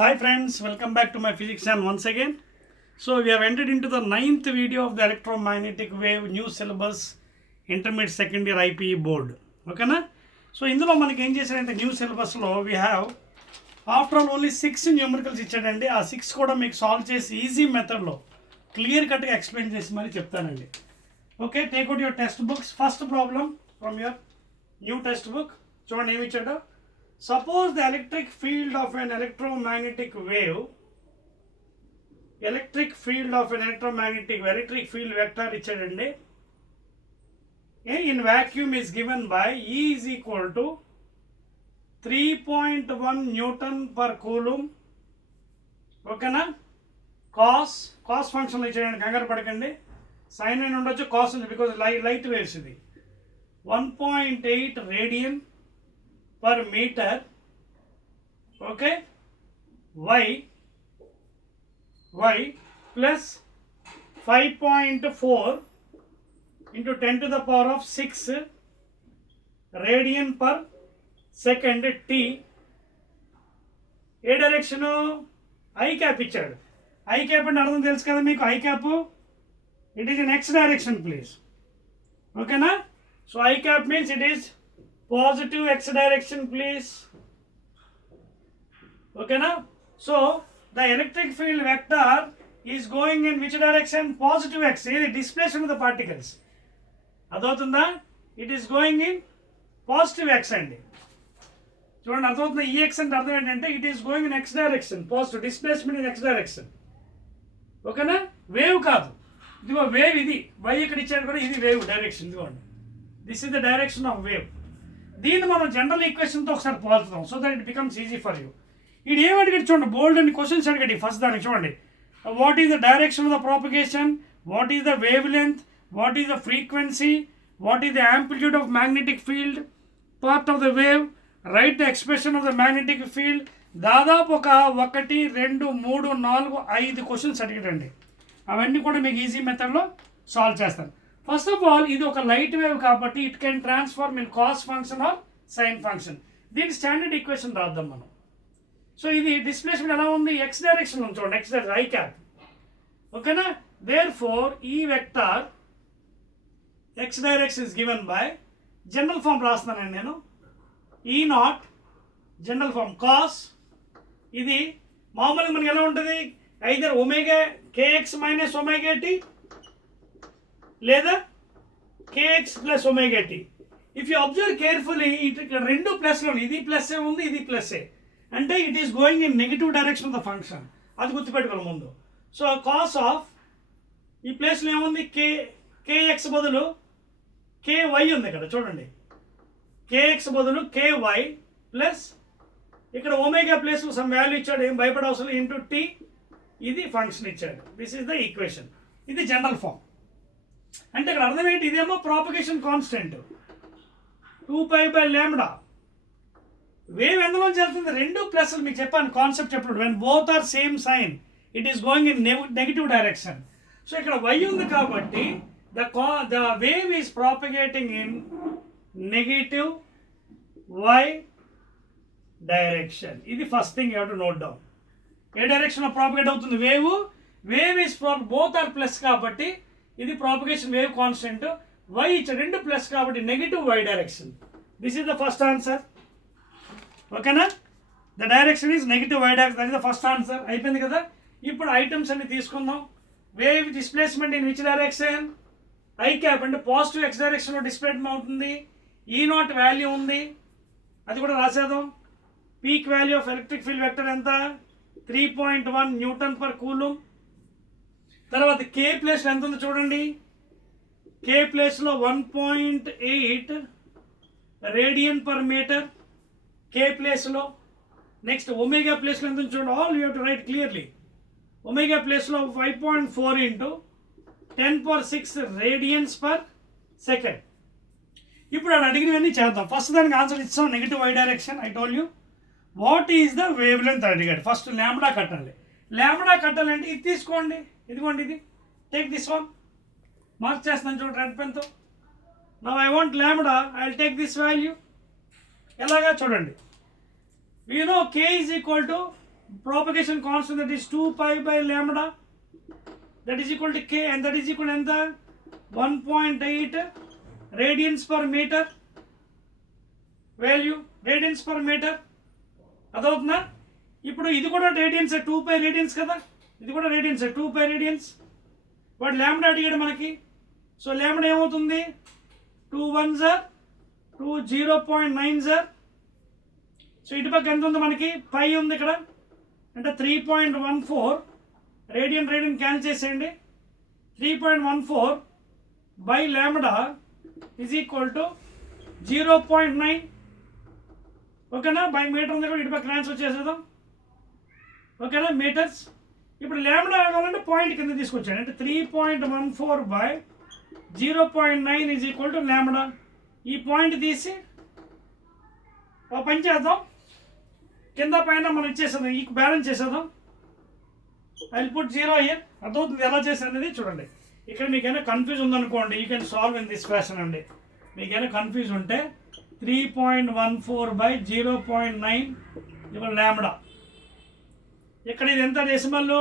Hi friends, welcome back to my physics channel once again. So we have entered into the 9th video of the electromagnetic wave new syllabus intermediate second year IPE board. Okay na? So ఇందులో మనకి ఏం చేశారంటే new సిలబస్లో we have after all only 6 numericals ఇచ్చాడండి. ఆ 6 కూడా మీకు solve చేసి ఈజీ మెథడ్లో క్లియర్ కట్గా ఎక్స్ప్లెయిన్ చేసి మరి చెప్తానండి. Okay, take out your text books. First problem from your new text book. చూడండి ఏమి ఇచ్చాడో. Suppose the electric field of an electromagnetic wave, electric field field vector ichadandi, in vacuum is given by E is equal to 3.1 Newton per Coulomb. Okay na? Cos function ichadandi, kangaru padakandi, sin and undochu cos undi because light waves idi. 1.8 radian per meter, okay, y plus 5.4 into 10 to the power of 6 radian per second t. ఏ direction? I cap ఇచ్చాడు. I cap అంటే అర్థం తెలుసు కదా మీకు. I cap it is in x direction please. ఓకేనా? So I cap means it is positive x direction please. Okay na? So the electric field vector is going in which direction? Positive x. The displacement of the particles adavutunda, it is going in positive x andi. చూడండి అర్థమవుతుందా? ఈ X అంటే అర్థం ఏంటంటే it is going in x direction, positive displacement in x direction. ఓకేనా? Wave కాదు, ఇదిగో wave. ఇది వై ఇక్కడ ఇచ్చాడు కూడా, ఇది వేవ్ డైరెక్షన్. ఇదిగోండి, this is the direction of wave. దీన్ని మనం జనరల్ ఈక్వేషన్తో ఒకసారి పోల్చుదాం so that it becomes easy for you. ఇది ఏమి అడిగాడు చూడండి, బోల్డ్ అని క్వశ్చన్స్ అడిగాడు. ఫస్ట్ దానికి చూడండి, what is the direction of the propagation, what is the wave length, what is the frequency, what is the amplitude of magnetic field part of the wave, right the expression of the magnetic field. దాదాపు ఒక 1 2 3 4 5 questions అడిగాడండి. అవన్నీ కూడా మీకు easy మెథడ్లో solve చేస్తాను. First of all ఇది ఒక light wave కాబట్టి it can transform in cos function are sine function. దీని స్టాండర్డ్ ఈక్వేషన్ రాద్దాం మనం. సో ఇది డిస్ప్లేస్మెంట్ ఎలా ఉంది? ఎక్స్ డైరెక్షన్ ఉంది చూడండి, ఎక్స్ డైరెక్షన్ ఐ క్యాప్. ఓకేనా? Therefore E vector x direction is given by general form రాస్తున్నానండి నేను. E not general form cos. ఇది మామూలుగా మనకి ఎలా ఉంటుంది? Either omega k x minus omega t లేదా k x plus omega t. If you observe carefully ఇక్కడ రెండు ప్లస్లో, ఇది ప్లస్ ఏ ఉంది, ఇది ప్లస్ ఏ, అంటే it is going in negative direction of the function. అది గుర్తుపెట్టుకోవాలి ముందు. సో కాస్ ఆఫ్ ఈ ప్లేస్లో ఏముంది? కేఎక్స్ బదులు కేవై ఉంది ఇక్కడ చూడండి. కేఎక్స్ బదులు కేవై ప్లస్ ఇక్కడ ఒమేగా ప్లస్ సమ్ వాల్యూ ఇచ్చాడు, ఏం భయపడవసరం, ఇంటూ టీ. ఇది ఫంక్షన్ ఇచ్చాడు. This is the equation. ఇది జనరల్ ఫామ్. అంటే ఇక్కడ అర్థం ఏంటి? ఇదేమో ప్రాపగేషన్ కాన్స్టెంట్ 2π/λ. వేవ్ ఎందులోంచి వెళ్తుంది? రెండు ప్లస్లు మీకు చెప్పాను కాన్సెప్ట్ ఎప్పుడు. When both are same sign it is going in negative direction. So ఇక్కడ వై ఉంది కాబట్టి the wave is propagating in negative y direction. ఇది first thing you have to note down. ఏ డైరెక్షన్లో ప్రాపగేట్ అవుతుంది wave? Wave is both are plus కాబట్టి ఇది propagation wave constant. Why ఇచ్చాడు, రెండు ప్లస్ కాబట్టి negative y direction. This is the first answer. ఓకేనా? The direction is negative y direction. That is the first answer. అయిపోయింది కదా. ఇప్పుడు ఐటమ్స్ అన్ని తీసుకుందాం. Wave displacement in which direction? I cap అంటే పాజిటివ్ ఎక్స్ డైరెక్షన్లో డిస్ప్లేస్మెంట్ అవుతుంది. ఈ నాట్ వాల్యూ ఉంది, అది కూడా రాసేద్దాం. Peak value of electric field vector ఎంత? 3.1 న్యూటన్ పర్ కూలుమ్. తర్వాత కే ప్లేస్ ఎంత ఉంది చూడండి. కే ప్లేస్లో 1.8 రేడియన్ పర్ మీటర్ కే ప్లేస్లో. నెక్స్ట్ ఒమేగా ప్లేస్లో ఎంత ఉంది చూడండి. All you have to right clearly. Omega ప్లేస్లో 5.4 into 10⁶ రేడియన్స్ పర్ సెకండ్. ఇప్పుడు అది అడిగినవన్నీ చేద్దాం. ఫస్ట్ దానికి ఆన్సర్ ఇస్తాం, negative y direction. I told you what is the wavelength అడిగాడు. ఫస్ట్ ల్యాంబ్డా కట్టాలి. ల్యాంబ్డా కట్టాలంటే ఇది తీసుకోండి, ఇదిగోండి, ఇది టేక్ దిస్ వన్. మార్క్ చేస్తాను చూడండి రెడ్ పెన్తో. Now I want lambda, I will take this value. ఎలాగా చూడండి. We know K is equal to propagation constant, that is 2 pi by lambda, that is equal to k, and that is equal to ఎంత 1.8 radians per meter value, radians per metre. అదవుతుందా? ఇప్పుడు ఇది కూడా radians, 2 పై radians కదా, ఇది కూడా radians, 2 పై radians. వాడు lambda అడిగాడు మనకి. సో ల్యాంబ్డా ఏమవుతుంది? 2 1s are 2 0.9s are. So ఇటుపక్క ఎంత ఉంది మనకి? పై ఉంది ఇక్కడ, అంటే 3.14 రేడియన్ క్యాన్సిల్ చేసేయండి. 3.14 by lambda is equal to 0.9. ఓకేనా? బై మీటర్ ఉంది కూడా ఇటుపక్క ట్రాన్స్ఫర్ చేసేద్దాం. ఓకేనా? మీటర్స్. ఇప్పుడు ల్యాంబ్డా కావాలంటే పాయింట్ కింద తీసుకొచ్చాను, అంటే 3.14 by 0.9 is equal to lambda. ఈ పాయింట్ తీసి ఒక పని చేద్దాం, కింద పైన మనం ఇచ్చేసేద్దాం, ఈ బ్యాలెన్స్ చేసేద్దాం. I will put 0 here. అర్థమవుతుంది ఎలా చేశాను అనేది చూడండి. ఇక్కడ మీకైనా కన్ఫ్యూజ్ ఉందనుకోండి, you can solve in this fashion అండి. మీకైనా కన్ఫ్యూజ్ ఉంటే 3.14 బై 0.9 ఇవాళ ల్యాంబ్డా. ఇక్కడ ఇది ఎంత డెసిమల్?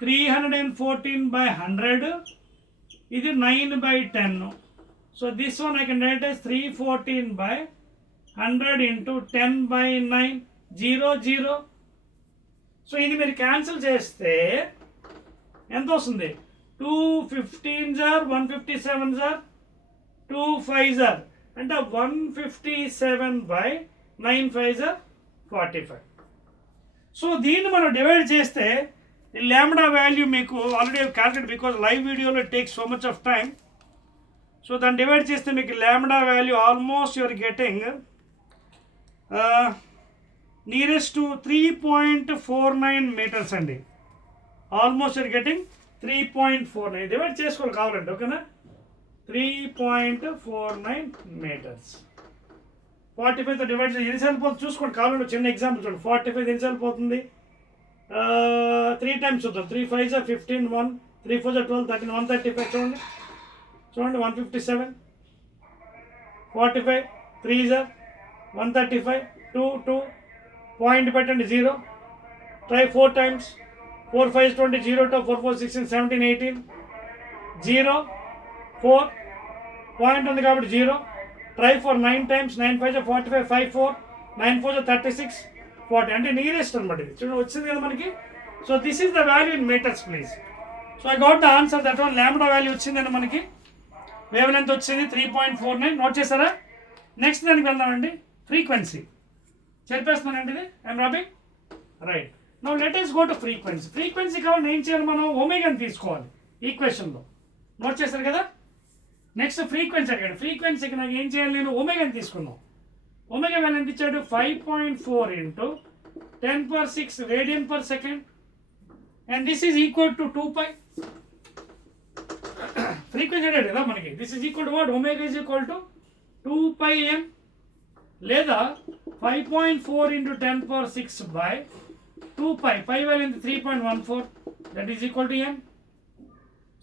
314 బై 100. ఇది 9 by 10. So this one I can write as 314 by 100 into 10 by 9, 0 0. So ఇది మీరు క్యాన్సిల్ చేస్తే ఎంత వస్తుంది? 2 15s are 157s are 2 5s are, అంటే 157 బై 9 5s are 45. సో దీన్ని మనం డివైడ్ చేస్తే ల్యాంబ్డా వాల్యూ మీకు ఆల్రెడీ క్యాల్కులేట్, బికాజ్ లైవ్ వీడియోలో it takes so much of time. So దాన్ని డివైడ్ చేస్తే మీకు lambda value almost you're getting nearest to 3.49 metres అండి. Almost you're getting 3.49. డివైడ్ చేసుకోవాలి కావాలంటే. ఓకేనా? 3.49 మీటర్స్. 45తో డివైడ్ చేసి ఎన్నిసార్లు పోతుంది చూసుకోండి కావాలంటే. చిన్న ఎగ్జాంపుల్ చూడండి. 45 ఎన్నిసార్లు పోతుంది? 3 టైమ్స్ చూద్దాం. 3 5s are 15, 1 3 4s are 12, 13, 135. చూడండి 157. 45 3s are 135, 2 2 పాయింట్ పెట్టండి 0. Try 4 times. 4 5 20, 0 2 4 4 16 17 18, 0 4 పాయింట్ ఉంది కాబట్టి 0. Try for 9 times. 9 5s are 45, 5 4 9 4s are 36, 40, అంటే నియరెస్ట్ అనమాట. ఇది చూడండి వచ్చింది కదా మనకి. So this is the value in metres please. So I got the answer. That one lambda value వచ్చిందండి మనకి. వేవ్ లెంత్ వచ్చింది 3.49. నోట్ చేస్తారా? నెక్స్ట్ దానికి వెళ్దామండి. ఫ్రీక్వెన్సీ చెప్పేస్తున్నానండి ఇది. I'm robbing right. Now let us go to frequency. Frequency కావాలి ఏం చేయాలి? మనం ఒమేగాని తీసుకోవాలి ఈక్వేషన్లో. నోట్ చేస్తారు కదా? నెక్స్ట్ ఫ్రీక్వెన్సీ అడిగాడు. ఫ్రీక్వెన్సీకి నాకు ఏం చేయాలి? నేను ఒమేగాని తీసుకున్నాం. ఒమేగా వాల్యూ ఎంత ఇచ్చాడు? 5.4 into 10⁶ radian per second, and this is equal to 2 pi. Frequency అడిగాడు కదా మనకి. This is equal to what? Omega is equal to 2 pi m, లేదా 5.4 into 10⁶ by 2 pi. Pi value ఎంత? 3.14, that is equal to m.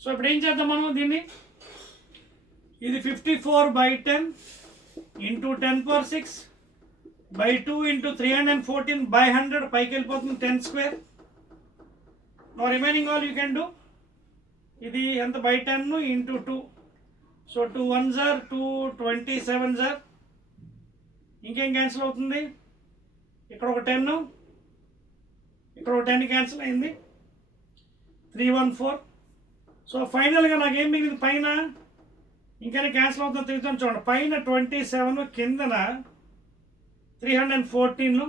So ఇప్పుడు ఏం చేద్దాం మనం దీన్ని? ఇది 54 by 10 into 10⁶ by 2 into 314 by 100. పైకి వెళ్ళిపోతుంది 10 square. No remaining all you can do. ఇది ఎంత? By 10 into 2. So 2 1s are 2 27s are. ఇంకేం క్యాన్సిల్ అవుతుంది? ఇక్కడ ఒక 10, ఇక్కడ ఒక 10 క్యాన్సిల్ అయింది. 314. సో ఫైనల్గా నాకు ఏం మిగిలింది? పైన ఇంకైనా క్యాన్సిల్ అవుతుందో తిరుగుతాం చూడండి. పైన 27, కిందన 314,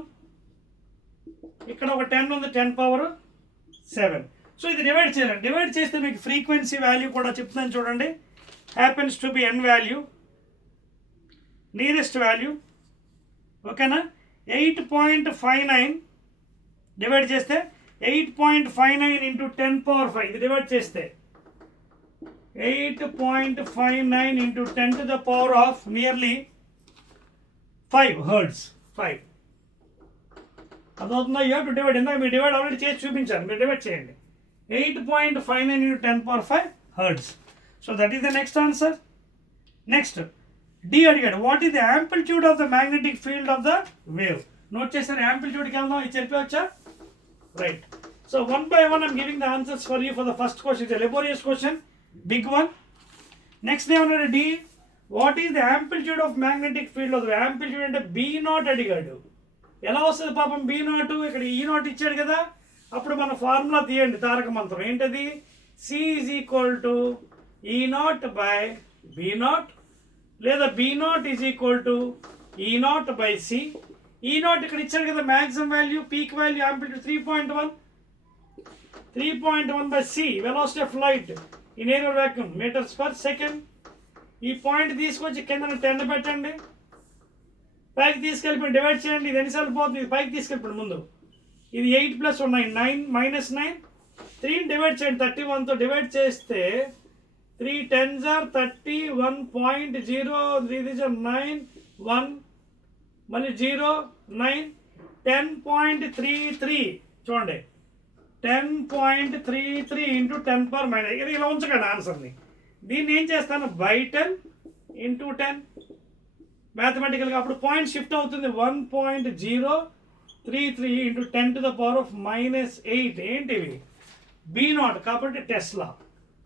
ఇక్కడ ఒక 10 ఉంది, 10⁻⁷. సో ఇది డివైడ్ చేయాలి. డివైడ్ చేస్తే మీకు ఫ్రీక్వెన్సీ వాల్యూ కూడా చెప్తాను చూడండి. Happens to be an value, nearest value. ఓకేనా? 8.59 డివైడ్ చేస్తే 8.59 ఇంటూ 10⁵. ఇది డివైడ్ చేస్తే 8.59 into 10 to the power of nearly 5 hertz. 5. అదవుతుందా? You have to divide. ఇందాక మీరు డివైడ్ ఆల్రెడీ చేసి చూపించారు, మీరు డివైడ్ చేయండి. 8.59 into 10⁵ hertz. So that is the next answer. Next D అడిగాడు. What is the amplitude of the magnetic field of the wave? Note చేస్తారు. యాంప్లిట్యూడ్కి వెళ్దాం. ఇది చెప్పవచ్చా? Right. So one by one I'm giving the answers for you for the first question. It's a laborious question, big one. Next name D. What is the amplitude of magnetic field of the amplitude అంటే B not అడిగాడు. ఎలా వస్తుంది పాపం B not? ఇక్కడ E not ఇచ్చాడు కదా, అప్పుడు మన ఫార్ములా తీయండి, తారక మంత్రం ఏంటది? C is equal to E not by B not, లేదా B not is equal to E not by C. E not ఇక్కడ ఇచ్చాడు కదా, maximum value, peak value, amplitude 3.1 by C, velocity of light in air vacuum, meters per second. ఈ point తీసుకొచ్చి కింద 10 పెట్టండి, పైకి తీసుకెళ్ళిపోయి డివైడ్ చేయండి. ఇది ఎన్నిసార్లు పోతుంది? ఇది పైకి తీసుకెళ్ళిపోండి ముందు. ఇది 8 + 9 9 - 9, 3 డివైడ్ చేయండి 31తో డివైడ్ చేస్తే 3 10s are 31.0, 3 9 1 మళ్ళీ 0 9 10.33. చూడండి 10.33 ఇంటూ 10⁻⁻. ఇది ఇలా ఉంచకండి ఆన్సర్ని. దీన్ని ఏం చేస్తాను? బై 10 ఇంటూ 10 మ్యాథమెటికల్గా అప్పుడు పాయింట్ షిఫ్ట్ అవుతుంది. 1.033 ఇంటూ 10⁻⁻8. ఏంటివి? B నాట్ కాబట్టి tesla,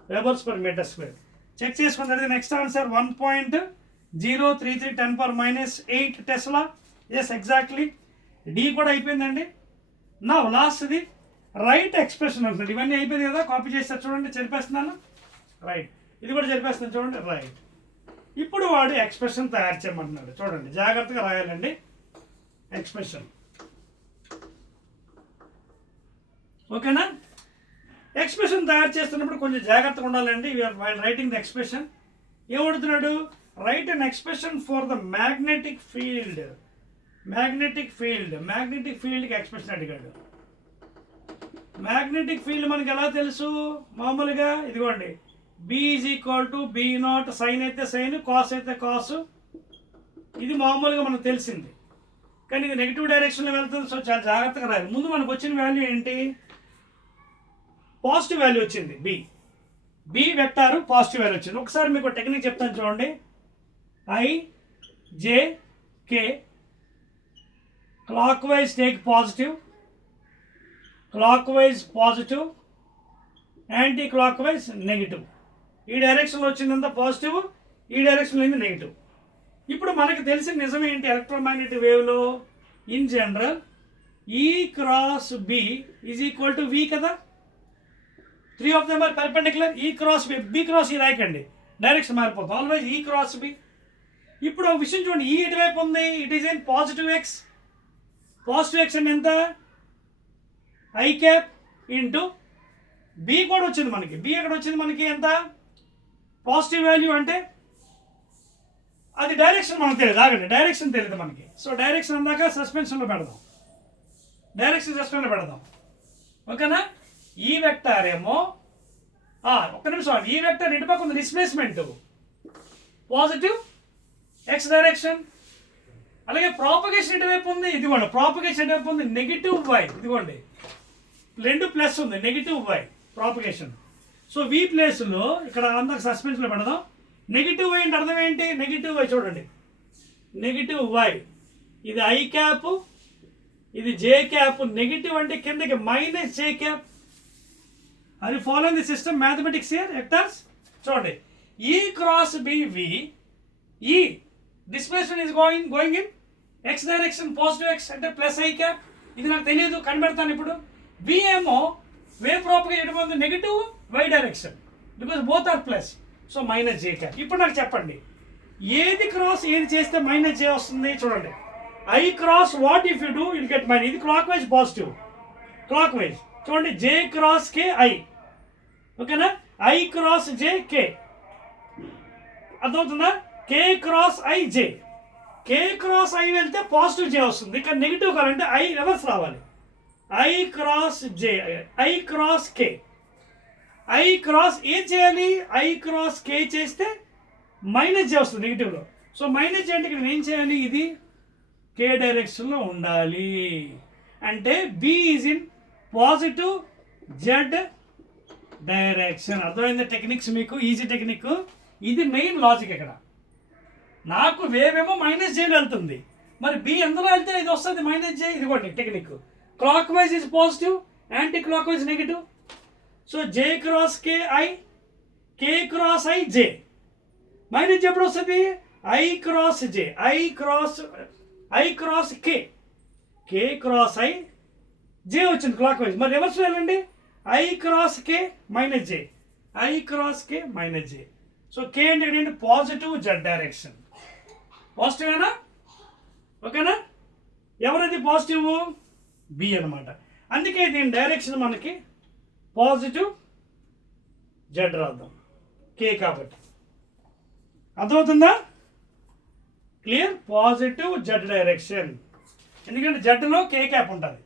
webers per metre square. Check చేసుకున్నది next answer 1.033 10⁻⁻8 tesla. Yes exactly. D కూడా అయిపోయిందండి. నా లాస్ట్ది రైట్ ఎక్స్ప్రెషన్ ఉంటుంది. ఇవన్నీ అయిపోయింది కదా, కాపీ చేస్తారు చూడండి, చెరిపేస్తున్నాను. రైట్, ఇది కూడా చెరిపేస్తున్నాను చూడండి. రైట్, ఇప్పుడు వాడు ఎక్స్ప్రెషన్ తయారు చేయమంటున్నాడు. చూడండి, జాగ్రత్తగా రాయాలండి ఎక్స్ప్రెషన్. ఓకేనా? ఎక్స్ప్రెషన్ తయారు చేస్తున్నప్పుడు కొంచెం జాగ్రత్తగా ఉండాలండి. Writing the expression. ఏమడుతున్నాడు? Write an expression for the magnetic field. Magnetic ఫీల్డ్కి ఎక్స్ప్రెషన్ అడిగాడు. మ్యాగ్నెటిక్ ఫీల్డ్ మనకి ఎలా తెలుసు? మామూలుగా ఇదిగోండి, B is equal to B naught, sine అయితే సైన్, కాస్ అయితే కాసు. ఇది మామూలుగా మనకు తెలిసింది, కానీ ఇది నెగిటివ్ డైరెక్షన్లో వెళ్తుంది. సో చాలా జాగ్రత్తగా రాయాలి. ముందు మనకు వచ్చిన వాల్యూ ఏంటి? పాజిటివ్ వాల్యూ వచ్చింది. B వెక్టారు పాజిటివ్ వాల్యూ వచ్చింది. ఒకసారి మీకు టెక్నిక్ చెప్తాను చూడండి. IJK clock wise take positive, clockwise positive, anticlockwise negative. ఈ డైరెక్షన్లో వచ్చిందంతా పాజిటివ్, ఈ డైరెక్షన్లో అయింది నెగిటివ్. ఇప్పుడు మనకు తెలిసిన నిజం ఏంటి? ఎలక్ట్రోమాగ్నెటిక్ వేవ్లో in general E cross B is equal to V కదా. 3 of them are perpendicular. E cross B cross E రాయకండి, డైరెక్షన్ మారిపోతుంది. Always E cross B. ఇప్పుడు ఒక విషయం చూడండి, E ఎటువైపు ఉంది? It is in positive x. Positive x అంటే ఎంత? I క్యాప్ ఇంటూ B కూడా వచ్చింది మనకి. B ఎక్కడ వచ్చింది మనకి? ఎంత? పాజిటివ్ వాల్యూ అంటే అది డైరెక్షన్ మనకు తెలియదు. ఆగండి, డైరెక్షన్ తెలియదు మనకి. సో డైరెక్షన్ అందాక సస్పెన్షన్లో పెడదాం, డైరెక్షన్ సస్పెన్షన్లో పెడదాం. ఓకేనా? ఈ వెక్టార్ ఏమో ఒక్క నిమిషం, ఈ వెక్టార్ ఇటు పక్క ఉంది, డిస్ప్లేస్మెంట్ పాజిటివ్ ఎక్స్ డైరెక్షన్. అలాగే ప్రాపగేషన్ ఎటువైపు ఉంది? ఇదిగోండి, ప్రాపగేషన్ ఎటువైపు ఉంది? Negative y. ఇదిగోండి, 2 ప్లస్ ఉంది, negative y propagation. So V ప్లేస్లో ఇక్కడ అందరికి సస్పెన్స్లో పెడదాం. నెగిటివ్ వై అంటే అర్థం ఏంటి? నెగిటివ్ వై చూడండి, నెగిటివ్ వై. ఇది I క్యాప్, ఇది J క్యాప్. నెగిటివ్ అంటే కిందకి మైనస్ J క్యాప్. అది following the system mathematics here vectors. చూడండి, E cross B V. E displacement is going in x direction, positive x అంటే plus I cap. ఇది నాకు తెలియదు, కనిపెడతాను ఇప్పుడు. V ఏమో వేవ్ ప్రాపర్గా ఎటువంటి negative y direction, because both are plus. So minus J cap. ఇప్పుడు నాకు చెప్పండి, ఏది క్రాస్ ఏది చేస్తే మైనస్ J వస్తుంది? చూడండి, I cross what if you do will get minus. ఇది clockwise positive, clockwise. చూడండి, J క్రాస్ K I. ఓకేనా? I cross J K. అర్థమవుతుందా? K cross I J. K cross I వెళ్తే positive J వస్తుంది, కానీ negative కావాలంటే I reverse రావాలి. I cross J, I cross K. I cross ఏం చేయాలి? I క్రాస్ K చేస్తే మైనస్ J వస్తుంది నెగిటివ్లో. సో మైనస్ J అంటే ఇక్కడ ఏం చేయాలి? ఇది K డైరెక్షన్లో ఉండాలి. అంటే B is in positive Z direction. అర్థమైంది టెక్నిక్స్ మీకు? ఈజీ టెక్నిక్ ఇది, మెయిన్ లాజిక్. ఇక్కడ నాకు వేవ్ ఏమో మైనస్ Jలో వెళ్తుంది, మరి B ఎందులో వెళ్తే ఇది వస్తుంది మైనస్ J. ఇదిగోండి technique. Clockwise is positive, anticlockwise negative. So J cross K I, K cross I J. Minus ఎప్పుడు వస్తుంది? I cross J, I cross K, K cross I J వచ్చింది clockwise. మరి reverse వెళ్ళండి, I cross K minus J, I cross K minus J. So K అంటే ఏంటి? Positive Z direction. పాజిటివేనా? ఓకేనా? ఎవరైతే పాజిటివ్? బి అనమాట. అందుకే దీని డైరెక్షన్ మనకి పాజిటివ్ జెడ్ రాద్దాం, కే కాబట్టి. అర్థమవుతుందా? క్లియర్? పాజిటివ్ జెడ్ డైరెక్షన్, ఎందుకంటే జెడ్లో కే క్యాప్ ఉంటుంది.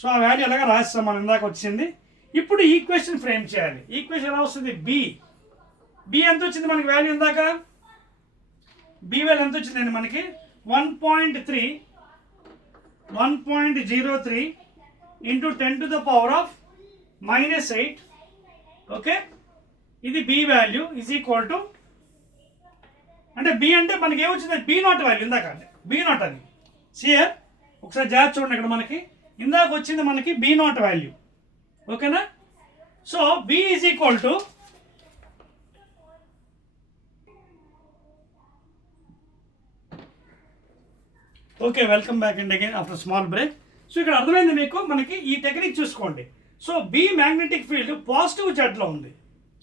సో ఆ వాల్యూ ఎలాగా రాస్తాం మనం, ఇందాక వచ్చింది. ఇప్పుడు ఈక్వేషన్ ఫ్రేమ్ చేయాలి. ఈక్వేషన్ ఎలా వస్తుంది? బి ఎంత వచ్చింది మనకి వాల్యూ ఇందాక? బి వాల్యూ ఎంత వచ్చిందండి మనకి? 1.03 ఇంటూ 10⁻⁻8. ఓకే, ఇది B value is equal to, అంటే బి అంటే మనకి ఏమొచ్చింది? బి నాట్ వాల్యూ ఇందాక, బి నాట్ అది. సియర్ ఒకసారి జాగ్రత్త చూడండి, ఇక్కడ మనకి ఇందాక వచ్చింది మనకి బి నాట్ వాల్యూ. ఓకేనా? So B is equal to, okay welcome back and again after small break. So ఇక్కడ అర్థమైంది మీకు, మనకి ఈ టెక్నిక్ చూసుకోండి. So B magnetic field positive జెడ్లో ఉంది.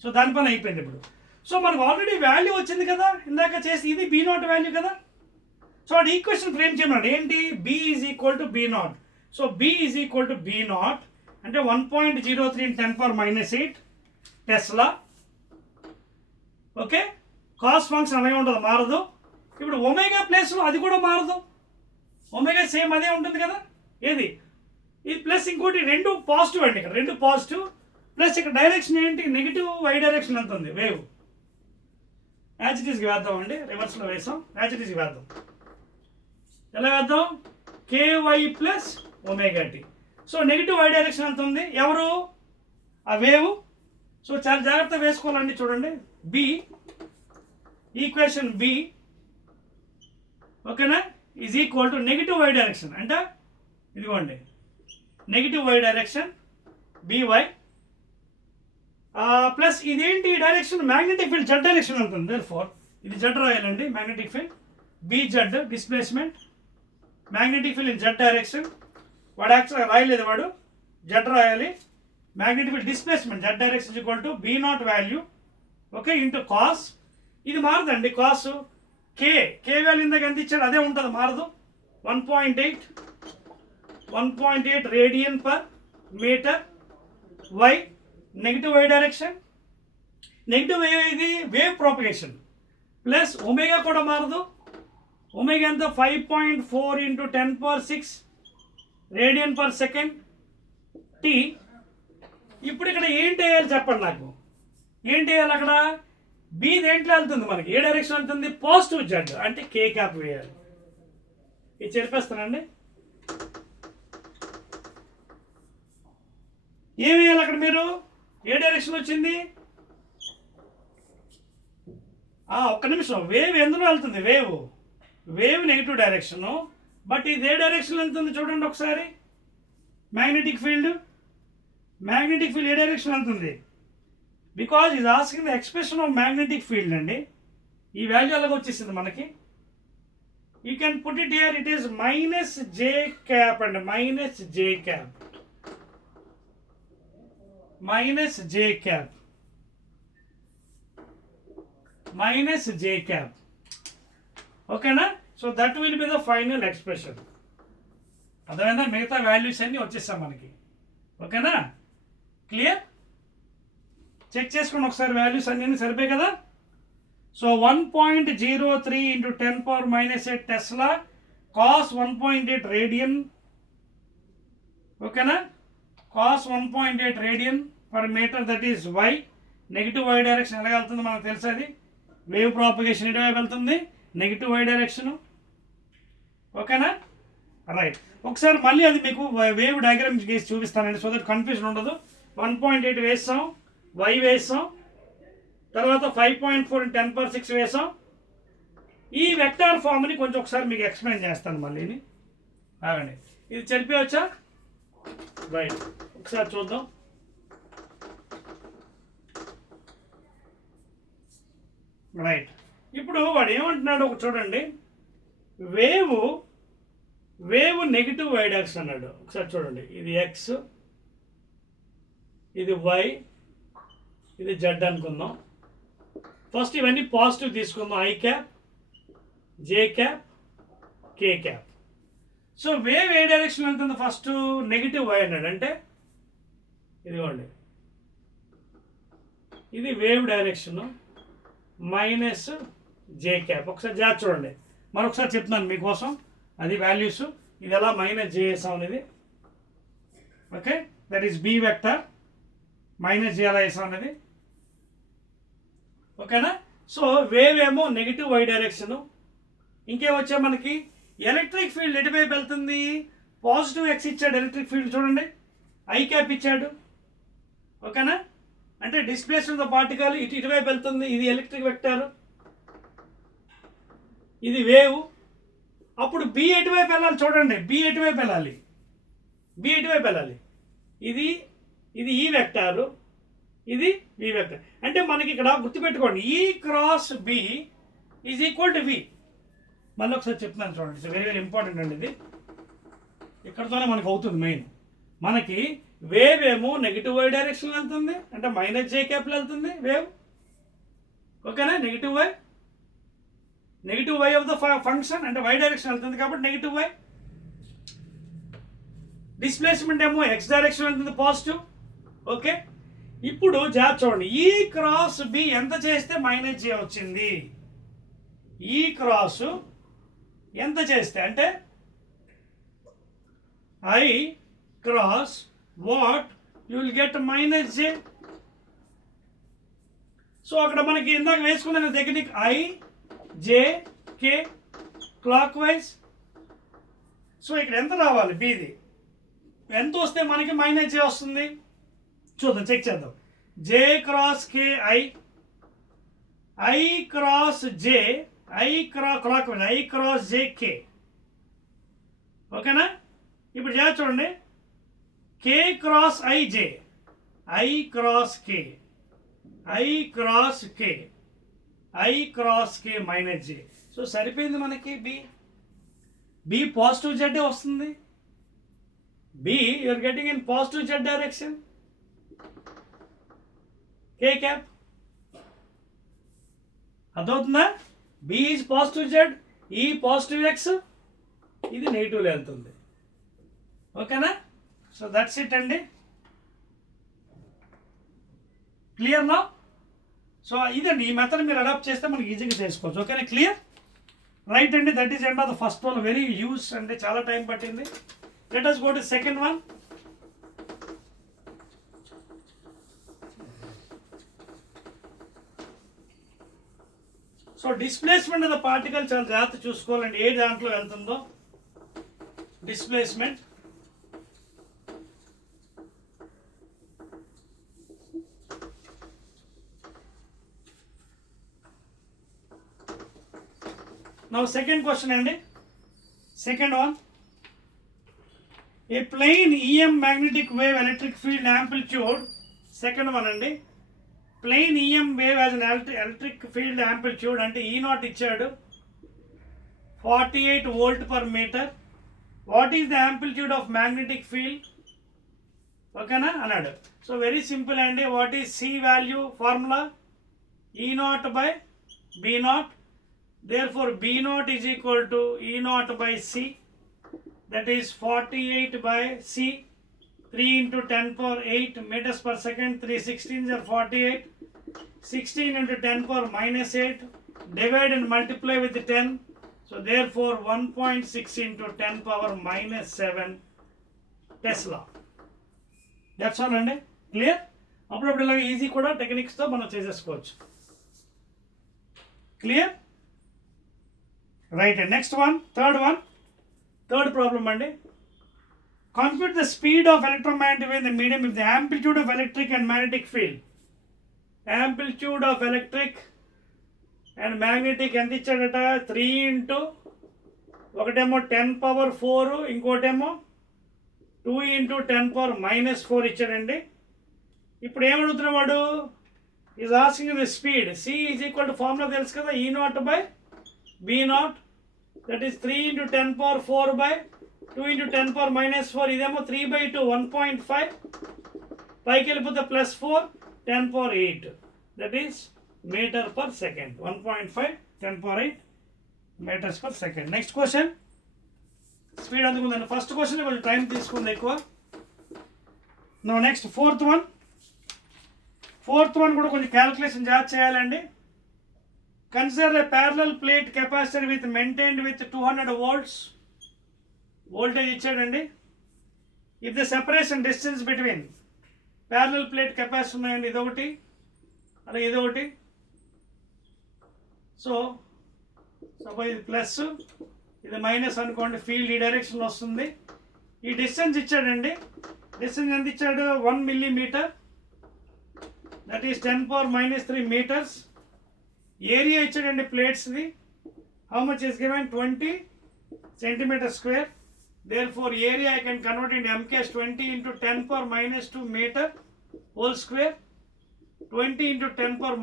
సో దానిపైన అయిపోయింది ఇప్పుడు. సో మనకు ఆల్రెడీ వాల్యూ వచ్చింది కదా ఇందాక చేసి, ఇది బి నాట్ వాల్యూ కదా. సో అది ఈక్వేషన్ ఫ్రేమ్ చేయమన్నాడు. ఏంటి? B is equal to B not. So B is equal to B not అంటే 1.03 × 10⁻⁸ టెస్లా. ఓకే, కాస్ ఫంక్షన్ అలాగే ఉంటుంది, మారదు. ఇప్పుడు ఒమేగా ప్లేస్లో అది కూడా మారదు, ఒమేగా సేమ్ అదే ఉంటుంది కదా. ఏది? ఇది ప్లస్ ఇంకోటి, రెండు పాజిటివ్ అండి, ఇక్కడ రెండు పాజిటివ్. ప్లస్ ఇక్కడ డైరెక్షన్ ఏంటి? నెగిటివ్ వై డైరెక్షన్ వెళ్తుంది వేవ్. యాజ్ ఇట్ ఈస్కి వేద్దామండి, రివర్స్లో వేసాం, యాజ్ ఇట్ ఈస్కి వేద్దాం. ఎలా వేద్దాం? K y plus omega t. So negative y direction వెళ్తుంది, ఎవరు? ఆ వేవ్. సో చాలా జాగ్రత్త వేసుకోవాలండి. చూడండి, బి ఈక్వేషన్ బి, ఓకేనా, is equal to negative y direction. అంటే ఇదిగోండి negative y direction B y plus ఇదేంటి direction? Magnetic field Z direction ఉంటుంది. దేర్ఫోర్ ఇది Z రాయాలండి. Magnetic field B Z, displacement magnetic field in Z direction. వాడు యాక్చువల్గా రాయలేదు, వాడు జెడ్ రాయాలి. Magnetic field displacement Z direction equal to B not value, okay, into cos. ఇది మారదండి, cos. కే value ఇందాక ఎంత ఇచ్చాడు అదే ఉంటుంది, మారదు. 1.8 radian per metre. Y negative y direction, negative wave, ఇది వేవ్ ప్రాపగేషన్. ప్లస్ ఒమేగా కూడా మారదు. ఒమేగా ఎంత? 5.4 × 10⁻⁶ రేడియన్ పర్ సెకండ్ టీ. ఇప్పుడు ఇక్కడ ఏంటి వేయాలి చెప్పండి నాకు, ఏంటి వేయాలి అక్కడ? బి దేంట్లో వెళ్తుంది మనకి? ఏ డైరెక్షన్ వెళ్తుంది? పాజిటివ్ జెడ్, అంటే కే క్యాప్ వేయాలి. ఇది చెప్పేస్తానండి. ఏం వేయాలి అక్కడ మీరు? ఏ డైరెక్షన్ వచ్చింది? ఒక్క నిమిషం, వేవ్ ఎందులో వెళ్తుంది? వేవ్ నెగిటివ్ డైరెక్షను, బట్ ఇది ఏ డైరెక్షన్ వెళ్తుంది చూడండి ఒకసారి. మ్యాగ్నెటిక్ ఫీల్డ్ ఏ డైరెక్షన్ వెళ్తుంది? బికాజ్ ఇది asking the expression of magnetic field అండి. ఈ వాల్యూ అలాగ వచ్చేసింది మనకి. You can put it here, it is minus J cap అండి, మైనస్ జే క్యాప్. ఓకేనా? So that will be the final expression. అర్థమైందా? మిగతా వాల్యూస్ అన్నీ వచ్చేస్తాం మనకి. ఓకేనా? క్లియర్? చెక్ చేసుకోండి ఒకసారి, వాల్యూస్ అన్నీ సరిపోయి కదా. So 1.03 × 10⁻⁸ tesla, cos 1.8 radian. ఓకేనా? Cos 1.8 radian per metre, that is y. Negative y direction ఎలా వెళ్తుంది మనకు తెలుసు, అది వేవ్ ప్రాపగేషన్ ఎటువైపు వెళ్తుంది? Negative y direction. ఓకేనా? రైట్. ఒకసారి మళ్ళీ అది మీకు వేవ్ డయాగ్రామ్ గీసి చూపిస్తానండి, సో దట్ కన్ఫ్యూజన్ ఉండదు. 1.8 వేస్తాం, వై వేస్తాం, తర్వాత 5.4 × 10⁻⁶ వేసాం. ఈ వెక్టార్ ఫామ్ని కొంచెం ఒకసారి మీకు ఎక్స్ప్లెయిన్ చేస్తాను మళ్ళీని. ఆగండి, ఇది చెప్పవచ్చా? రైట్, ఒకసారి చూద్దాం. రైట్, ఇప్పుడు వాడు ఏమంటున్నాడు ఒక చూడండి. వేవ్ నెగిటివ్ వై డైరెక్షన్ అన్నాడు. ఒకసారి చూడండి, ఇది ఎక్స్, ఇది వై, ఇది జెడ్ అనుకుందాం. ఫస్ట్ ఇవన్నీ పాజిటివ్ తీసుకుందాం. I cap, J cap, K cap. So wave A direction వెళ్తుంది? ఫస్ట్ నెగిటివ్ వై అన్నాడు, అంటే ఇదిగోండి, ఇది వేవ్ డైరెక్షను మైనస్ జే క్యాప్. ఒకసారి జాగ్రత్త చూడండి, మరొకసారి చెప్తున్నాను మీకోసం, అది వాల్యూస్. ఇది ఎలా మైనస్ జే వేసాం అనేది. Okay, that is B vector. Minus J ఎలా వేసాం అనేది. ఓకేనా? సో వేవ్ ఏమో నెగిటివ్ వై డైరెక్షను. ఇంకేమొచ్చా మనకి? ఎలక్ట్రిక్ ఫీల్డ్ ఎటువైపు వెళ్తుంది? పాజిటివ్ ఎక్స్ ఇచ్చాడు ఎలక్ట్రిక్ ఫీల్డ్, చూడండి, ఐ క్యాప్ ఇచ్చాడు. ఓకేనా? అంటే డిస్ప్లేస్మెంట్ ఆఫ్ పార్టికల్ ఇటువైపు వెళ్తుంది. ఇది ఎలక్ట్రిక్ వెక్టర్, ఇది వేవ్. అప్పుడు బి ఎటువైపు వెళ్ళాలి? చూడండి, బి ఎటువైపు వెళ్ళాలి? బి ఎటువైపు వెళ్ళాలి? ఇది ఈ వెక్టారు, ఇది వి వెక్టర్. అంటే మనకి ఇక్కడ గుర్తుపెట్టుకోండి, E cross B is equal to V. మళ్ళీ ఒకసారి చెప్తున్నాను చూడండి, ఇట్స్ వెరీ వెరీ ఇంపార్టెంట్ అండి. ఇది ఇక్కడతోనే మనకు అవుతుంది మెయిన్. మనకి వేవ్ ఏమో నెగిటివ్ వై డైరెక్షన్ వెళ్తుంది, అంటే మైనస్ జే క్యాప్లో వెళ్తుంది వేవ్. ఓకేనా? Negative y of the function, అంటే వై డైరెక్షన్ వెళ్తుంది కాబట్టి నెగిటివ్ వై. డిస్ప్లేస్మెంట్ ఏమో ఎక్స్ డైరెక్షన్ వెళ్తుంది, పాజిటివ్. ఓకే, ఇప్పుడు జాగ్రత్త చూడండి, ఈ క్రాస్ బి ఎంత చేస్తే మైనస్ జే వచ్చింది? ఈ క్రాస్ ఎంత చేస్తే, అంటే I cross what you will get minus J. So అక్కడ మనకి ఇందాక వేసుకున్న technique I J K clock wise. So ఇక్కడ ఎంత రావాలి? బిది ఎంత వస్తే మనకి మైనస్ జే వస్తుంది? చూద్దాం, చెక్ చేద్దాం. J cross K I cross J, clockwise, I cross J K. ఓకేనా? ఇప్పుడు చూడండి, K cross I J, I cross K, I cross K, I cross K minus J. So సరిపోయింది మనకి. బి పాజిటివ్ జెడ్ వస్తుంది. B you're getting in positive Z direction. K cap అర్థమవుతుందా? B is positive Z, E positive x, ఇది నెగిటివ్లో వెళ్తుంది. ఓకేనా? So that's it అండి. Clear నా? సో ఇదండి, ఈ మెథడ్ మీరు అడాప్ట్ చేస్తే మనకి ఈజీగా చేసుకోవచ్చు. ఓకేనా? క్లియర్? రైట్ అండి, that is end of the first one. Very use అంటే చాలా టైం పట్టింది. Let us go to second one. So displacement of the particle చాలా జాగ్రత్త చూసుకోవాలండి, ఏ దాంట్లో వెళ్తుందో డిస్ప్లేస్మెంట్. Now second question అండి, second one. A plane EM magnetic wave electric field amplitude, second one అండి, plain EM wave has an electric field amplitude అంటే E0 ఇచ్చాడు, 48 volt per meter. What is the amplitude of magnetic field? ఓకేనా అన్నాడు. So very simple అండి. What is C value? Formula E0 by B0. Therefore B0 is equal to E0 by C, that is 48 by C, 3 into 10 power 8 meters per second, 3 16s are 48, 16 into 10 power minus 8, divide and multiply with 10, so therefore 1.6 into 10 power minus 7 Tesla. That's all అండి. Clear? అప్పుడప్పుడు ఇలా easy కూడా టెక్నిక్స్తో మనం చేసేసుకోవచ్చు. Clear? Right. Next one, third problem అండి. Compute the speed of electromagnetic wave in the medium if the amplitude of electric and magnetic field. Amplitude of electric and magnetic ఎంత ఇచ్చాడట? 3 into ఒకటేమో 10 power 4, ఇంకోటేమో 2 × 10⁻⁻4 ఇచ్చాడండి. ఇప్పుడు ఏమడుగుతున్న వాడు is asking the speed. C is equal to formula తెలుసు కదా, E0/B0, that is 3 × 10⁻4/2 × 10⁻⁻4. ఇదేమో 3/2 1.5, పైకి వెళ్ళిపోతే +4 10⁻8, that is metre second. 1.5 10⁻8 metres second. Next question speed అందుకుందండి. ఫస్ట్ క్వశ్చన్ కొంచెం టైం తీసుకుంది ఎక్కువ. నెక్స్ట్ ఫోర్త్ వన్ కూడా కొంచెం క్యాలిక్యులేషన్ జాగ్రత్త చేయాలండి. Consider a parallel plate capacitor maintained with 200 volts. Voltage ఇచ్చాడండి. If the separation distance between parallel plate capacitor ఉన్నాయండి, ఇదొకటి అలాగే ఇదొకటి. సో సపోజ్ ఇది ప్లస్ ఇది మైనస్ అనుకోండి, ఫీల్డ్ ఈ డైరెక్షన్లో వస్తుంది. ఈ డిస్టెన్స్ ఇచ్చాడండి. డిస్టెన్స్ ఎంత ఇచ్చాడు? 1 millimeter, that is 10⁻³ meters. Area ఇచ్చాడండి ప్లేట్స్ది. How much is given? 20 cm². therefore area I can convert into MKS. 20 × 10⁻² meter whole square, 20 × 10⁻⁴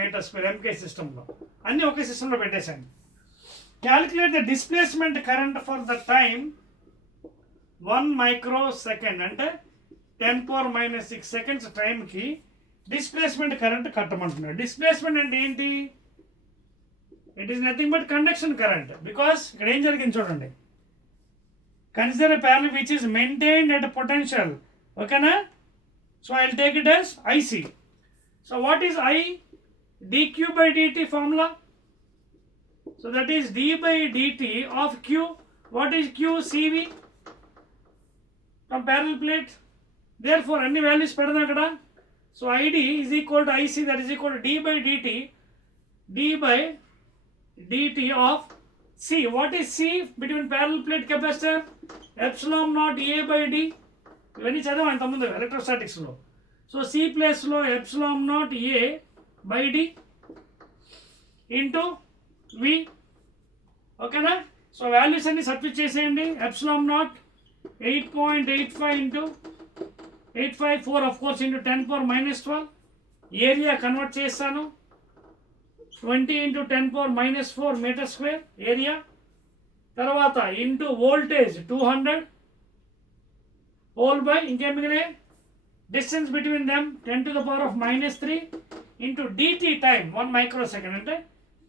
meter². MK సిస్టంలో అన్నీ ఒకే సిస్టంలో పెట్టేశాను. Calculate the displacement current for the time 1 microsecond, అంటే 10⁻⁶ seconds టైంకి displacement current కట్టమంటున్నాడు. Displacement అంటే ఏంటి? It is nothing but conduction current. Because ఇక్కడ ఏం జరిగింది చూడండి. Consider a parallel which is maintained at potential. ఓకేనా? So I will take it as IC. So what is I? dQ/dt formula. So that is d/dt of Q. What is Q? CV from parallel plate. therefore అన్ని values పెడదాం అక్కడ. So ID is equal to IC, that is equal to d/dt of C. What is C between parallel plate capacitor? ε0 A/d. ఇవన్నీ చదివాం ఇంతకుముందు ఎలక్ట్రోస్టాటిక్స్లో. So C ప్లేస్లో ε0 A/d into V. ఓకేనా? So values అన్ని substitute చేసేయండి. ε0 8.85 into 854 of course into 10⁻⁻12. Area convert చేస్తాను. 20 × 10⁻⁻4 meter² area. తర్వాత into voltage 200 whole by ఇంకేం మిగిలే distance between them 10⁻³ into dt time 1 microsecond, అంటే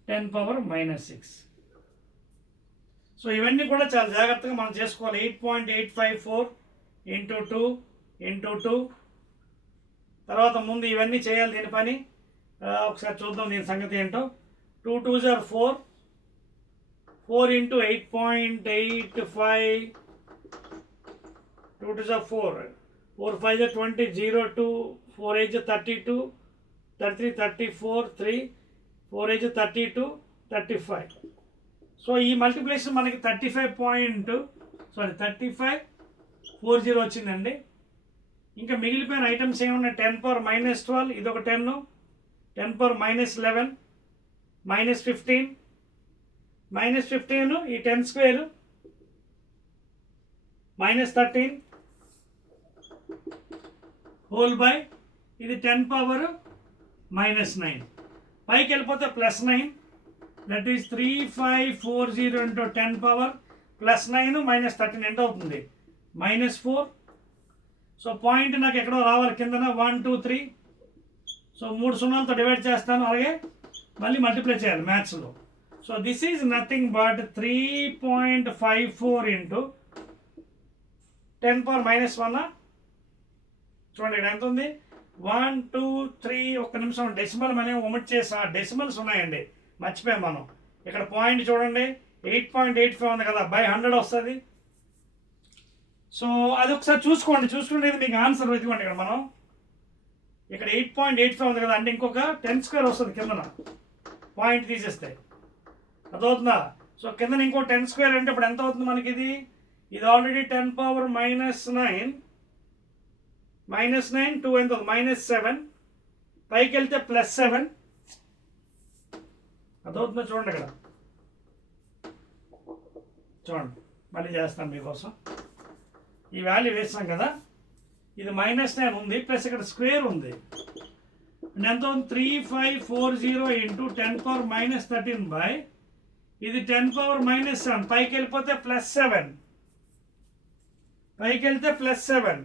10⁻⁻6. సో ఇవన్నీ కూడా చాలా జాగ్రత్తగా మనం చేసుకోవాలి. 8.854 × 2 × 2. తర్వాత ముందు ఇవన్నీ చేయాలి దీని పని. ఒకసారి చూద్దాం దీని సంగతి ఏంటో. 2 2s are 4, 4 × 8.85, 2 2s are 4, 4 5s are 20, 0 2, 4 8s are 32, 33 34, 3 4 8s are 32, 35. So ఈ మల్టిప్లికేషన్ మనకి 3540 వచ్చిందండి. ఇంకా మిగిలిపోయిన ఐటమ్స్ ఏమన్నా 10⁻⁻12, ఇదొక 10, 10⁻⁻11, -15, -15 ఈ 10² -13 హోల్ బై ఇది 10⁻⁻9. పైకి వెళ్ళిపోతే +9, దట్ ఈస్ 3540 × 10⁻+9 -13 ఎంత అవుతుంది? -4. సో పాయింట్ నాకు ఎక్కడో రావాలి కిందన 1 2 3. సో 3 సున్నాలతో డివైడ్ చేస్తాను, అలాగే మళ్ళీ మల్టిప్లై చేయాలి మ్యాథ్స్లో. So this is nothing but 3.54 × 10⁻⁻1. చూడండి ఇక్కడ ఎంత ఉంది? 1 2 3. ఒక్క నిమిషం, డెసిమల్ మనం ఒమిట్ చేసా. డెసిమల్స్ ఉన్నాయండి, మర్చిపోయాం మనం. ఇక్కడ పాయింట్ చూడండి 8.85 ఉంది కదా, బై 100 వస్తుంది. సో అది ఒకసారి చూసుకుంటే ఇది మీకు ఆన్సర్ వెతుకోండి. ఇక్కడ మనం ఇక్కడ 8.85 ఉంది కదా, అంటే ఇంకొక 10² వస్తుంది కిందన, పాయింట్ తీసేస్తే. అదవుతుందా? సో కిందన ఇంకో 10² అంటే ఇప్పుడు ఎంత అవుతుంది మనకి? ఇది ఆల్రెడీ 10⁻⁻9, -9 2 ఎంత అవుతుంది? -7. పైకి వెళ్తే +7. అదవుతుందా? చూడండి ఇక్కడ, చూడండి మళ్ళీ చేస్తాను మీకోసం. ఈ వాల్యూ వేసాం కదా, ఇది -9 ఉంది ప్లస్ ఇక్కడ స్క్వేర్ ఉంది. ఎంత ఉంది? 3540 ఇంటూ 10⁻−13 బై ఇది 10⁻−7 పైకి వెళ్ళిపోతే +7, పైకి వెళ్తే +7,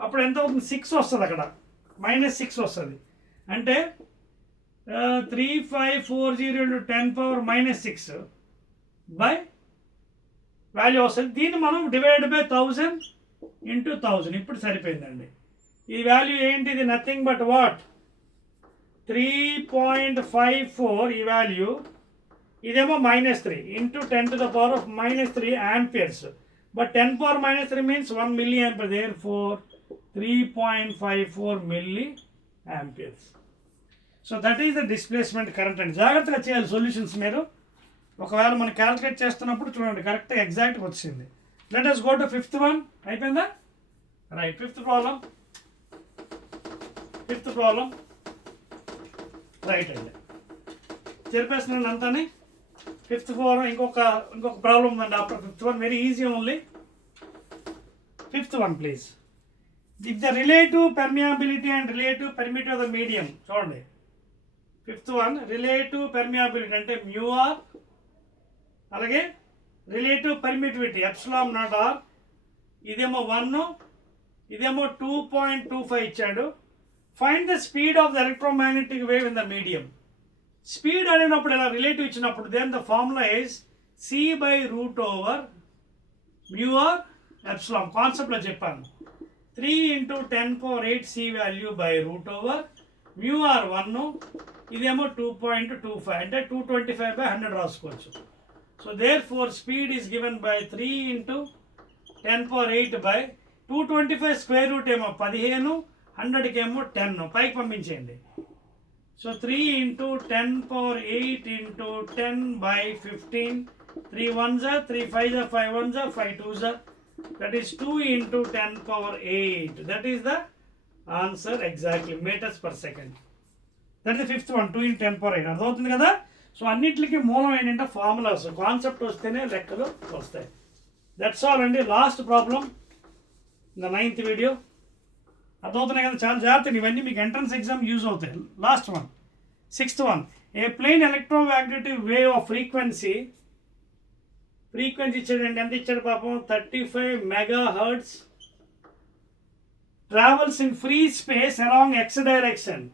అప్పుడు ఎంత అవుతుంది? 6 వస్తుంది, అక్కడ -6 వస్తుంది. అంటే 3540 ఇంటూ 10⁻−6 బై వాల్యూ వస్తుంది. దీన్ని మనం డివైడ్ బై 1000 ఇంటూ 1000. ఇప్పుడు సరిపోయిందండి. ఈ వాల్యూ ఏంటిది? Nothing but what? 3.54 ఈ వాల్యూ. ఇదేమో -3 ఇంటూ 10⁻³ amperes. But 10⁻³ means 1 milli ampere. Therefore 3.54 milli amperes. So that is the displacement current అండి. జాగ్రత్తగా చేయాలి సొల్యూషన్స్ మీరు. ఒకవేళ మనం క్యాలిక్యులేట్ చేస్తున్నప్పుడు చూడండి కరెక్ట్గా ఎగ్జాక్ట్గా వచ్చింది. Let us go to 5th one. అయిపోయిందా? రైట్. ఫిఫ్త్ ప్రాబ్లం రైట్ అండి. చెప్పేస్తున్నాను అంతాని. 5th ప్రాబ్లం ఇంకొక ప్రాబ్లం ఉందండి after 5th one. Very easy only. 5th one please. If the relative permeability and relative permittivity of the medium. చూడండి 5th one relative పెర్మియాబిలిటీ అంటే μr, అలాగే relative permittivity ε0r. ఇదేమో 1, ఇదేమో 2.25 ఇచ్చాడు. Find the speed of the electromagnetic wave in the medium. Speed అడిగినప్పుడు ఇలా relative ఇచ్చినప్పుడు then the formula is c/√μr epsilon. కాన్సెప్ట్లో చెప్పాను. 3 × 10⁸ c వాల్యూ బై √μr 1, ఇదేమో 2.25 అంటే 225/100 రాసుకోవచ్చు. So therefore speed is given by 3 × 10⁸ by 225 square root ఏమో 15, 100కి ఏమో 10, పైకి పంపించేయండి. So 3 × 10⁸ into 10/15, 3 1s are 3 5s are 5 1s are 5 2s are, that is 2 × 10⁸. That is the answer exactly, meters per second. That is the 5th one, 2 × 10⁸. అర్థమవుతుంది కదా? So అన్నిటికీ మూలం ఏంటంటే formulas, concept వస్తేనే లెక్కలు వస్తాయి. దట్స్ ఆల్ అండి. Last problem in the 9th video. అర్థమవుతున్నాయి కదా? చాలా జాగ్రత్తగా, ఇవన్నీ మీకు ఎంట్రన్స్ ఎగ్జామ్ యూజ్ అవుతాయి. Last one 6th one. A plane electromagnetic wave of frequency ఇచ్చాడండి. ఎంత ఇచ్చాడు పాపం? 35 MHz travels in free space along x direction.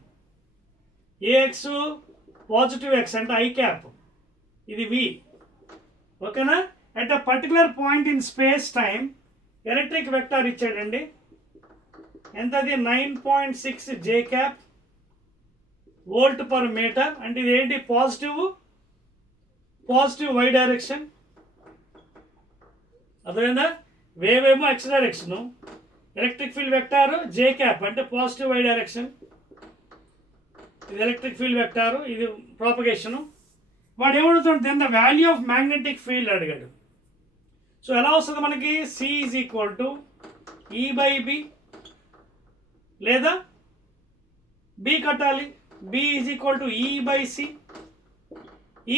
ax positive x అంటే I క్యాప్, ఇది v. ఓకేనా? At a particular point in space time electric vector ఇచ్చాడండి. ఎంతది? 9.6 J cap volt per metre. అంటే ఇది ఏంటి? Positive y direction. అర్థమైందా? Wave ఏమో x direction, electric field vector J cap అంటే పాజిటివ్ y డైరెక్షన్. ఇది ఎలక్ట్రిక్ ఫీల్డ్ వెక్టారు, ఇది ప్రాపగేషను. వాడు ఏమడుగుతాడు? Then the value of magnetic field అడిగాడు. సో ఎలా వస్తుంది మనకి? C = E/B, లేదా B కట్టాలి. B = E/C.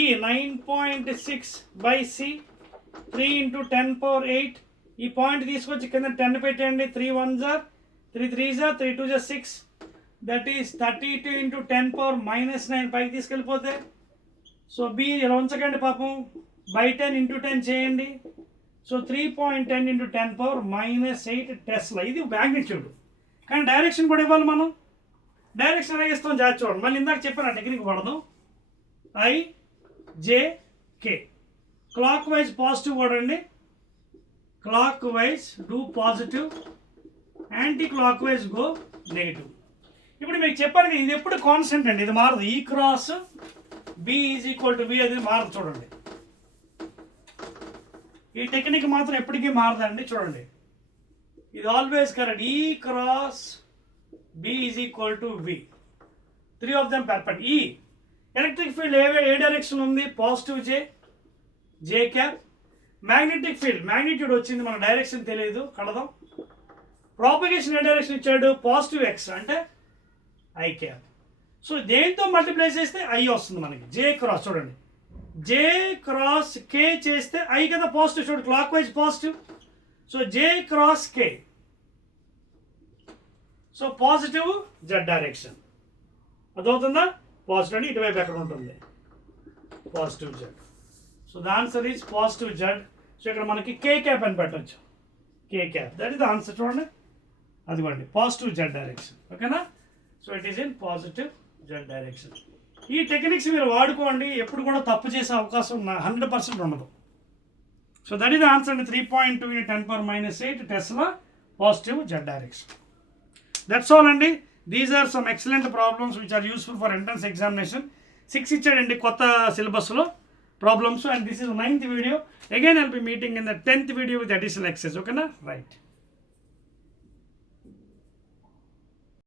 E 9.6/C, 3 × 10⁸. ఈ పాయింట్ తీసుకొచ్చి కింద 10 పెట్టండి. 3 1s are 3 3s are 3 2s are 6. That is 32 × 10⁻−9 పైకి తీసుకెళ్ళిపోతే. సో బి ఇలా ఉంచకండి పాపం, బై 10 × 10 చేయండి. So 3.10 × 10⁻−8 Tesla. ఇది మ్యాగ్నిట్యూడ్. కానీ డైరెక్షన్ కూడా ఇవ్వాలి మనం. డైరెక్షన్ ఎలా ఇస్తాం జాగ్రత్త చూడండి. మళ్ళీ ఇందాక చెప్పాను టెక్నిక్ పడదు. IJK క్లాక్ వైజ్ పాజిటివ్ వాడండి. Clock wise do positive, anti clock wise go negative. ఇప్పుడు మీకు చెప్పాను ఇది ఎప్పుడు కాన్స్టెంట్ అండి, ఇది మారదు. E × B = V అది మారదు. చూడండి ఈ టెక్నిక్ మాత్రం ఎప్పటికీ మారదండి. చూడండి ఇది always correct. E × B = V, 3 of them perfect. ఈ ఎలక్ట్రిక్ ఫీల్డ్ ఏ డైరెక్షన్ ఉంది? Positive J cap. Magnetic field magnitude వచ్చింది, మన డైరెక్షన్ తెలియదు, కడదాం. ప్రాపగేషన్ ఏ డైరెక్షన్ ఇచ్చాడు? పాజిటివ్ x అంటే I క్యాప్. సో దేంతో మల్టిప్లై చేస్తే I వస్తుంది మనకి. J క్రాస్ చూడండి, J × K చేస్తే I కదా పాజిటివ్. చూడండి clock wise positive. So J cross K. So positive Z direction అదవుతుందా? Positive అంటే ఇటువైపు ఎక్కడ ఉంటుంది, positive z. So the answer is positive z. So ఇక్కడ మనకి కే క్యాప్ అని పెట్టచ్చు, K cap, that is the answer. చూడండి అదిగోండి పాజిటివ్ జెడ్ డైరెక్షన్. ఓకేనా? So it is in positive Z direction. ఈ టెక్నిక్స్ మీరు వాడుకోండి, ఎప్పుడు కూడా తప్పు చేసే అవకాశం 100% ఉండదు. So that is the answer అండి. 3.2 × 10⁻⁸ tesla positive Z direction. That's all అండి. These are some excellent problems which are useful for entrance examination. 6 ఇచ్చాడండి కొత్త సిలబస్లో problems, and this is 9th video. Again I'll be meeting in the 10th video with additional excess. ఓకేనా? Right.